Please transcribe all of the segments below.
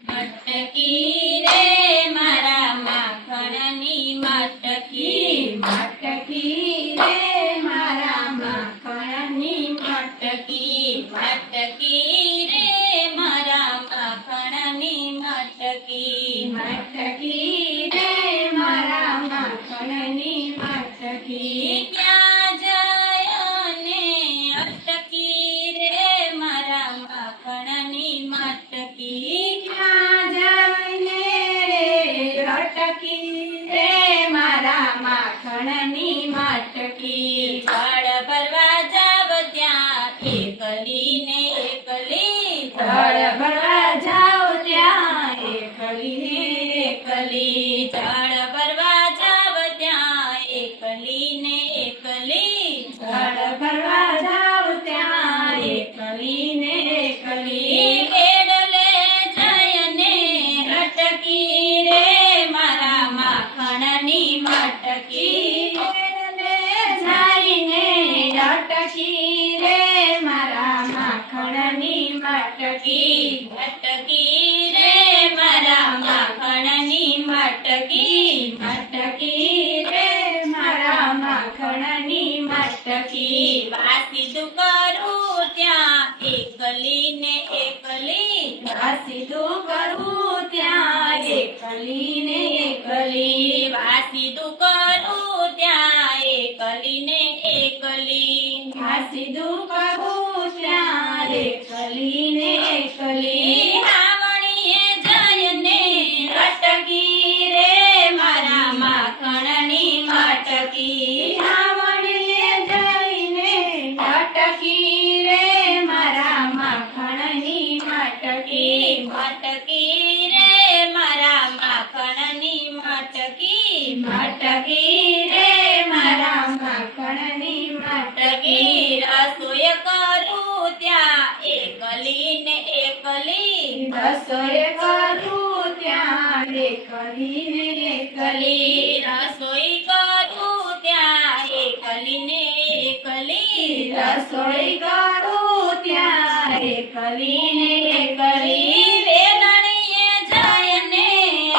મટકી રે મારા માખણની મટકી, મટકી રે મારા માખણની મટકી, મટકી રે મારા માખણની મટકી, મટકી રે મારા માખણની મટકી ક્યાં જાય ને અટકી રે મારા માખણની મટકી, ક્યાં જઈને રે અટકી રે મારા માખણની મટકી જળ ભરવા જાવ ત્યાં એકલી ને એકલી, જળ ભરવા જાઉં ત્યાં એકલી ને એકલી જળ ભરવા જાવ ત્યાં એકલી ને એકલી, જળ ભરવા જાઉં ત્યાં એકલી ને એકલી કેડલે જયને અટકી રે મારા માખણની મટકી, કેડલે જઈને અટકી રે મારા માખણની મટકી મટકી રે મારા માખણની મટકી, મટકી રે મારા માખણની મટકી વાસીદું કરું ત્યાં એકલી ને એકલી, વાસીદું કરું ત્યાં એકલી ને એકલી વાસીદું કરું ત્યાં એકલી ને એકલી, વાસીદું કરું ત્યાં એકલી ને એકલી હાવણીએ જયને અટકી રે મારા માખણની મટકી, આવણીએ જઈને અટકી રે મારા માખણની મટકી મટકી રે મારા માખણની મટકી, મટકી રે મારા માખણની મટકી રસોઈ કરું ત્યાં એકલી ને એકલી, રસોઈ કરું ત્યાં એકલી ને એકલી રસોઈ કરું ત્યાં એકલી ને એકલી, રસોઈ કરું ત્યાં એકલી ને એકલી વેલણીએ જયને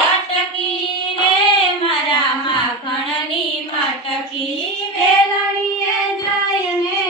અટકી રે મારા માખણની મટકી, વેલણીએ જઈને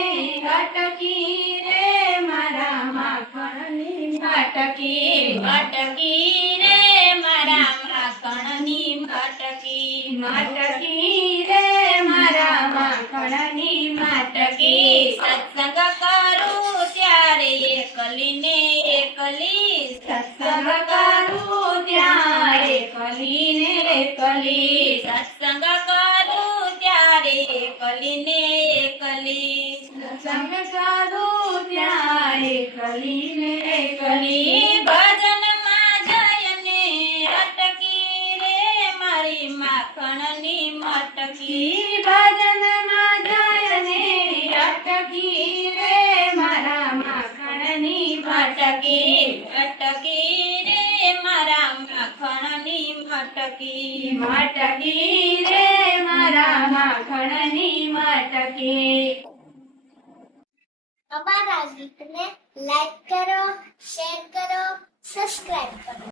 અટકી રે મારા માખણની મટકી મટકી રે મારા માખણની મટકી, મટકી રે મારા માખણની મટકી સત્સંગ કરું ત્યારે એકલી ને એકલી, સત્સંગ કરું ત્યાં એકલી ને એકલી સત્સંગ કરું ત્યારે એકલી ને એકલી, સત્સંગ કરું ત્યાં એકલી ને એકલી ભજનમાં જયને અટકી રે મારી માખણની મટકી, ભજનમાં જઈને અટકી રે મારા માખણની મટકી અટકી રે મારા માખણની મટકી, મટકી રે મારા માખણની મટકી અમારા ગીતને લાઈક કરો, શેર કરો, સબસ્ક્રાઇબ કરો.